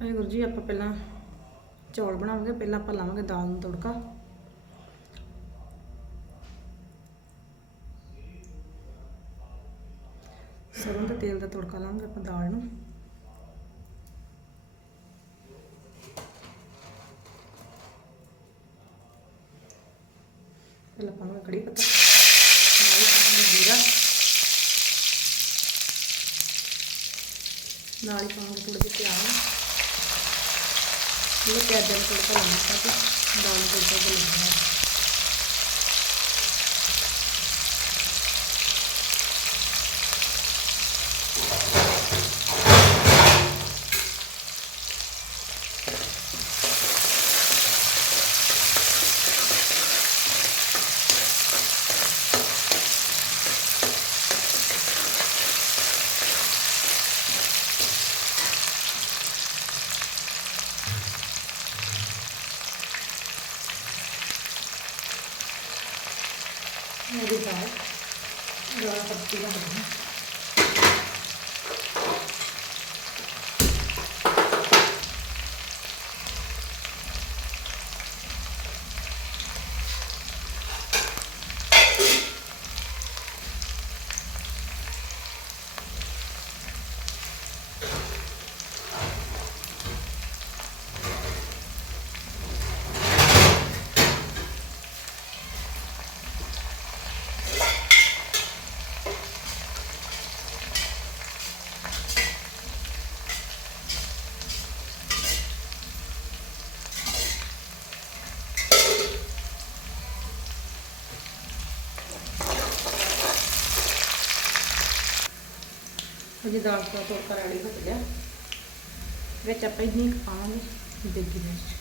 ਵਾਹਿਗੁਰੂ ਜੀ, ਆਪਾਂ ਪਹਿਲਾਂ ਚੌਲ ਬਣਾਵਾਂਗੇ, ਪਹਿਲਾਂ ਆਪਾਂ ਲਾਵਾਂਗੇ ਦਾਲ ਨੂੰ ਤੜਕਾ। ਸਰੋਂ ਦੇ ਤੇਲ ਦਾ ਤੜਕਾ ਲਾਵਾਂਗੇ ਆਪਾਂ ਦਾਲ ਨੂੰ। ਪਹਿਲਾਂ ਪਾਵਾਂਗੇ ਕੜੀ ਪੱਤਾ, ਨਾਲ ਪਾਵਾਂਗੇ ਜੀਰਾ। ਨਾਲ ਹੀ ਪਾਵਾਂਗੇ ਥੋੜੇ ਜਿਹੇ ਪਿਆਜ਼। ਇਹ ਪਿਆਜ਼ਾਂ ਨੂੰ ਤੜਕਾ ਲਾਉਣਾ ਤਾਂ ਕਿ ਦਾਲ ਨੂੰ ਤੜਕਾ ਤੇ ਲੱਗਣਾ ਮੇਰੀ ਦਾਲ ਦਾਲ ਪੱਤੀ ਦਾ ਹੈ ਜੀ ਦਾਲ ਦਾ ਤੜਕਾ ਰੈਡੀ ਹੋ ਗਿਆ ਵਿੱਚ ਆਪਾਂ ਇੰਨੀ ਕੁ ਪਾਵਾਂਗੇ। ਦੇਗੀ ਮਿਰਚ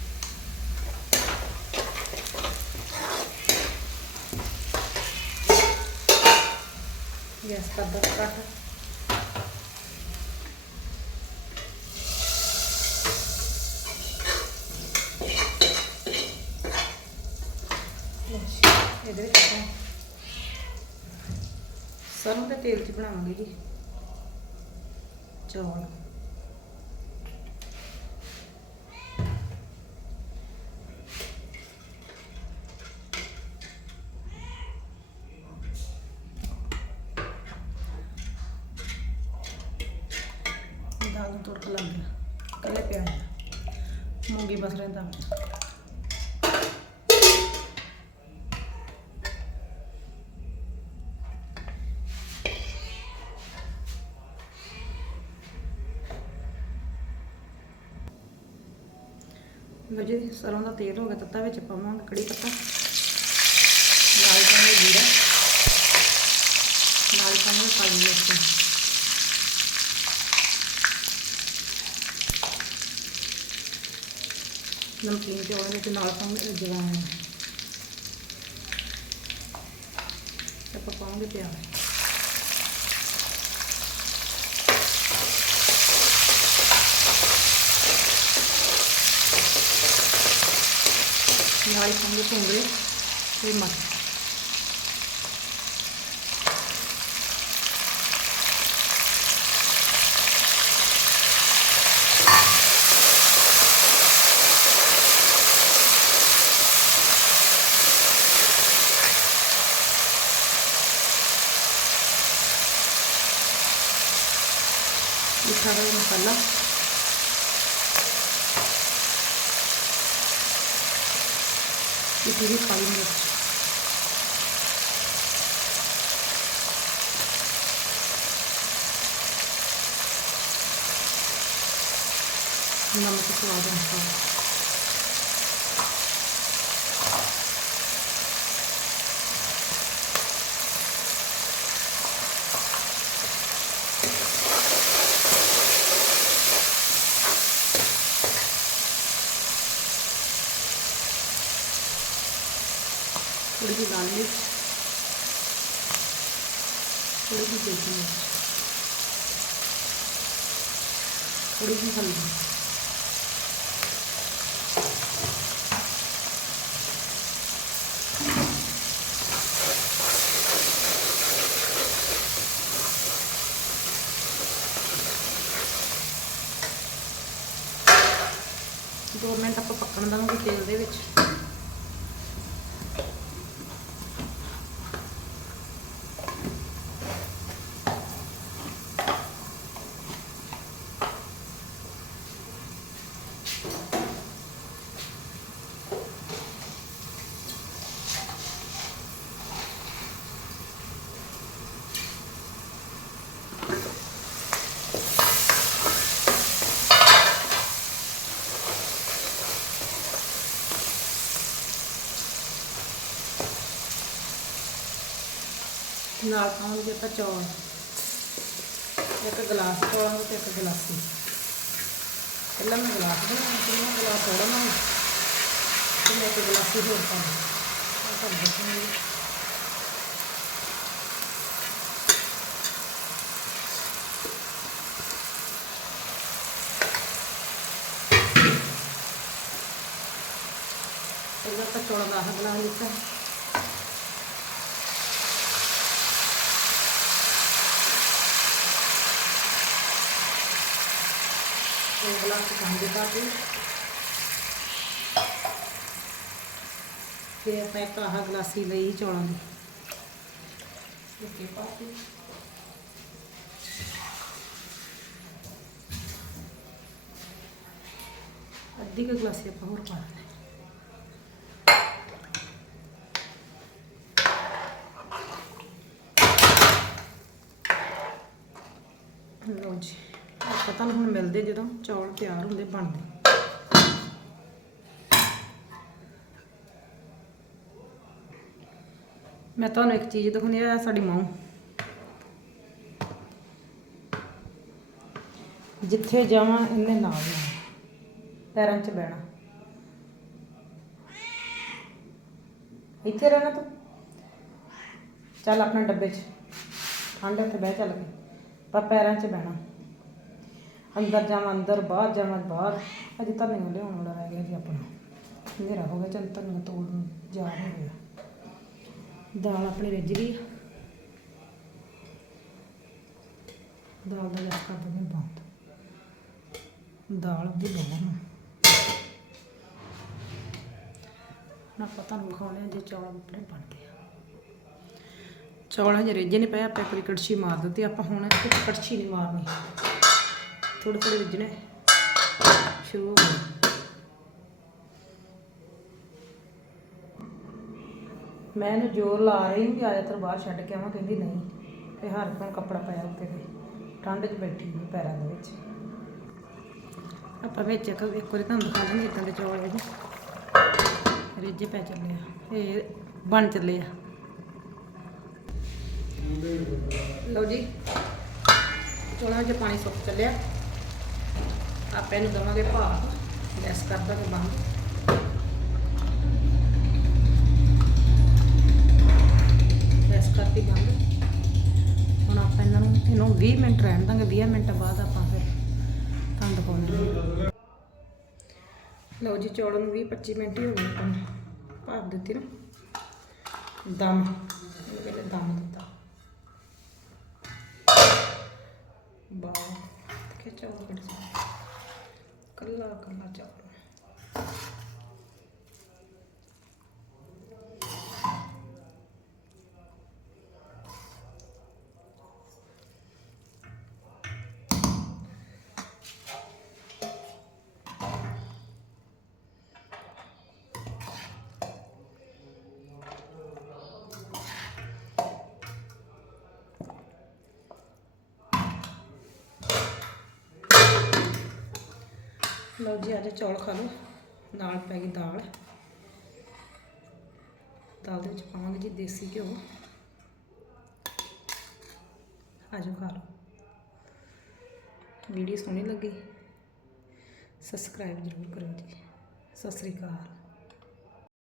ਗੈਸ ਕਰ ਦੋ ਘੱਟ। ਇਹਦੇ ਵਿੱਚ ਆਪਾਂ ਸਰੋਂ ਦੇ ਤੇਲ 'ਚ ਬਣਾਵਾਂਗੇ ਜੀ। ਚੌਲ। ਦਾਲ ਨੂੰ ਤੜਕਾ ਲੱਗ ਗਿਆ। ਕੱਲੇ ਪਿਆਜ਼ ਮੂੰਗੀ ਮਸਲੇ ਰਹਿੰਦਾ। ਵਜੇ ਸਰੋਂ ਦਾ ਤੇਲ ਹੋ ਗਿਆ, ਤੱਤਾ ਵਿੱਚ ਪਾਵਾਂਗੇ ਕੜੀ ਪੱਤਾ ਨਾਲ ਪਾਵਾਂਗੇ ਜੀਰਾ, ਨਾਲ ਪਾਵਾਂਗੇ ਕਾਲੀ ਮਿਰਚ। ਨਮਕੀਨ ਚੌਲਾਂ ਵਿੱਚ ਨਾਲ ਪਾਵਾਂਗੇ ਜਵਾਨ ਤੇ ਆਪਾਂ ਪਾਵਾਂਗੇ ਪਿਆਜ਼। ਨਾਲ ਹੀ ਪਾਵਾਂਗੇ ਭੁੰਗਰੇ ਤੇ ਮਟਰ ਮਿੱਠਾ ਦਾ ਮਸਾਲਾ ਇਹ ਪੂਰੀ ਕਾਲੀ ਮਿਰਚ ਨਮਕ थोड़ी सी लाल मिर्च थोड़ी सी देसी मिर्च थोड़ी सी हल्दी 2 ਮਿੰਟ ਆਪਾਂ ਪੱਕਣ ਦੇਵਾਂਗੇ ਨਾਲ ਪਾਵਾਂਗੇ ਆਪਾਂ ਚੌਲ ਇੱਕ ਗਲਾਸ ਚੌਲਾਂ ਦਾ ਤੇ ਇੱਕ ਗਲਾਸੀ ਪਹਿਲਾਂ ਮੈਂ ਗਲਾਸ ਬਣਾਉਣਾ ਸੀ ਮੈਂ ਗਲਾਸ ਥੋੜਾ ਨਾ ਤੇ ਮੈਂ ਇੱਕ ਗਲਾਸੀ ਹੋਰ ਪਾਉਣਾ ਆਹ ਤੁਹਾਨੂੰ ਦੱਸਾਂਗੀ ਪਹਿਲਾਂ ਆਪਾਂ ਚੌਲਾਂ ਦਾ ਆਹ ਗਲਾਸ ਲਿੱਤਾ ਦੋ ਗਲਾਸ ਪਾਣੀ ਪਾ ਕੇ ਫਿਰ ਆਪਾਂ ਇੱਕ ਆਹ ਗਲਾਸੀ ਲਈ ਚੌਲਾਂ ਦੀ ਸੁੱਕੇ ਪਾ ਕੇ ਅੱਧੀ ਕੁ ਗਲਾਸੀ ਆਪਾਂ ਹੋਰ ਪਾ ਦਿੰਦੇ ਲਓ ਜੀ ਆਪਾਂ ਤੁਹਾਨੂੰ ਹੁਣ ਮਿਲਦੇ ਜਦੋਂ ਚੌਲ ਤਿਆਰ ਹੁੰਦੇ ਬਣਦੇ। ਮੈਂ ਤੁਹਾਨੂੰ ਇੱਕ ਚੀਜ਼ ਦਿਖਾਉਣੀ ਆ ਸਾਡੀ ਮਾਂ। ਜਿੱਥੇ ਜਾਵਾਂ, ਇਹਨੇ ਨਾਲ ਜਾਣਾ ਪੈਰਾਂ 'ਚ ਬਹਿਣਾ। ਇੱਥੇ ਰਹਿਣਾ ਤੂੰ? ਚੱਲ ਆਪਣੇ ਡੱਬੇ 'ਚ। ਠੰਡ ਇੱਥੇ ਬਹਿ ਚੱਲ ਕੇ। ਪਰ ਪੈਰਾਂ 'ਚ ਬਹਿਣਾ। ਅੰਦਰ ਜਾਵਾਂ, ਅੰਦਰ ਬਾਹਰ ਜਾਵਾਂ, ਬਾਹਰ। ਅਜੇ ਤਾਂ ਨਹੀਂ ਲਿਆਉਣ ਵਾਲਾ ਰਹਿ ਗਿਆ ਜੀ ਆਪਣਾ। ਹਨੇਰਾ ਹੋ ਗਿਆ ਚੱਲ ਤੁਹਾਨੂੰ ਤੋੜਨ ਜਾ ਹੋ ਗਿਆ ਦਾਲ ਆਪਣੀ ਰਿੱਝ ਗਈ ਦਾਲ ਦਾ ਗੈਸ ਕਰ ਦਿੰਦੇ ਬੰਦ ਦਾਲ ਦੀ ਬਹੁਤ ਹੁਣ ਆਪਾਂ ਤੁਹਾਨੂੰ ਵਿਖਾਉਣੇ ਆ ਜੇ ਚੌਲ ਆਪਣੇ ਬਣਦੇ ਆ। ਚੌਲ ਹਜੇ ਰਿੱਝੇ ਨਹੀਂ ਪਏ, ਆਪਾਂ ਇੱਕ ਕੜਛੀ ਮਾਰ ਦਿੱਤੀ, ਆਪਾਂ ਹੁਣ ਇੱਕ ਕੜਛੀ ਨਹੀਂ ਮਾਰਨੀ। ਥੋੜੇ ਥੋੜੇ ਰਿੱਝਣੇ ਸ਼ੁਰੂ ਹੋ ਗਏ। ਮੈਂ ਇਹਨੂੰ ਜ਼ੋਰ ਲਾ ਰਹੀ ਹਾਂ ਕਿ ਬਾਹਰ ਛੱਡ ਕੇ ਆਵਾਂ, ਕਹਿੰਦੀ ਨਹੀਂ। ਇਹ ਹਰ ਕੋਲ ਕੱਪੜਾ ਪਾਇਆ ਉੱਤੇ ਤੇ। ਠੰਡ 'ਚ ਬੈਠੀ ਹੋਈ ਪੈਰਾਂ ਦੇ ਵਿੱਚ। ਆਪਾਂ ਵਿੱਚ ਇੱਕ ਵਾਰੀ ਤੁਹਾਨੂੰ ਦਿਖਾ ਦਿੰਦੇ ਇਦਾਂ ਦੇ ਚੌਲ ਇਹਦੇ। ਰਿੱਝੇ ਪੈ ਚੱਲੇ ਆ। ਇਹ ਬਣ ਚੱਲੇ ਆ। ਲਓ ਜੀ। ਚੌਲਾਂ 'ਚ ਪਾਣੀ ਸੁੱਕ ਚੱਲਿਆ। ਆਪਾਂ ਇਹਨੂੰ ਦਵਾਂਗੇ ਭਾਪ ਗੈਸ ਕਰ ਦਾਂਗੇ ਬੰਦ ਗੈਸ ਕਰਤੀ ਬੰਦ ਹੁਣ ਆਪਾਂ ਇਹਨਾਂ ਨੂੰ ਇਹਨੂੰ 20 ਮਿੰਟ ਰਹਿਣ ਦਾਂਗੇ 20 ਮਿੰਟ ਬਾਅਦ ਆਪਾਂ ਫਿਰ ਤੁਹਾਨੂੰ ਦਿਖਾਉਂਦੇ ਲਓ ਜੀ ਚੌਲਾਂ ਨੂੰ 20 25 ਮਿੰਟ ਹੀ ਹੋ ਗਏ ਆਪਾਂ ਭਾਪ ਦਿੱਤੀ ਨਾ ਦਮ ਇਹਨੂੰ ਪਹਿਲੇ ਦਮ ਦਿੱਤਾ ਬਾਹ ਦੇਖੇ ਚੌਲ ਕੱਢ ਕੱਲਾ ਕੱਲਾ ਚੌਲ ਲਓ ਜੀ, ਅੱਜ ਚੌਲ ਖਾ ਲਓ। ਨਾਲ ਪੈ ਗਈ, ਦਾਲ। ਦਾਲ ਦੇ ਵਿੱਚ ਪਾਵਾਂਗੇ ਜੀ ਦੇਸੀ ਘਿਓ। ਆਜੋ ਖਾ ਲਓ। ਵੀਡੀਓ ਸੋਹਣੀ ਲੱਗੀ। ਸਬਸਕ੍ਰਾਈਬ ਜ਼ਰੂਰ ਕਰੋ ਜੀ। ਸਤਿ ਸ੍ਰੀ ਅਕਾਲ।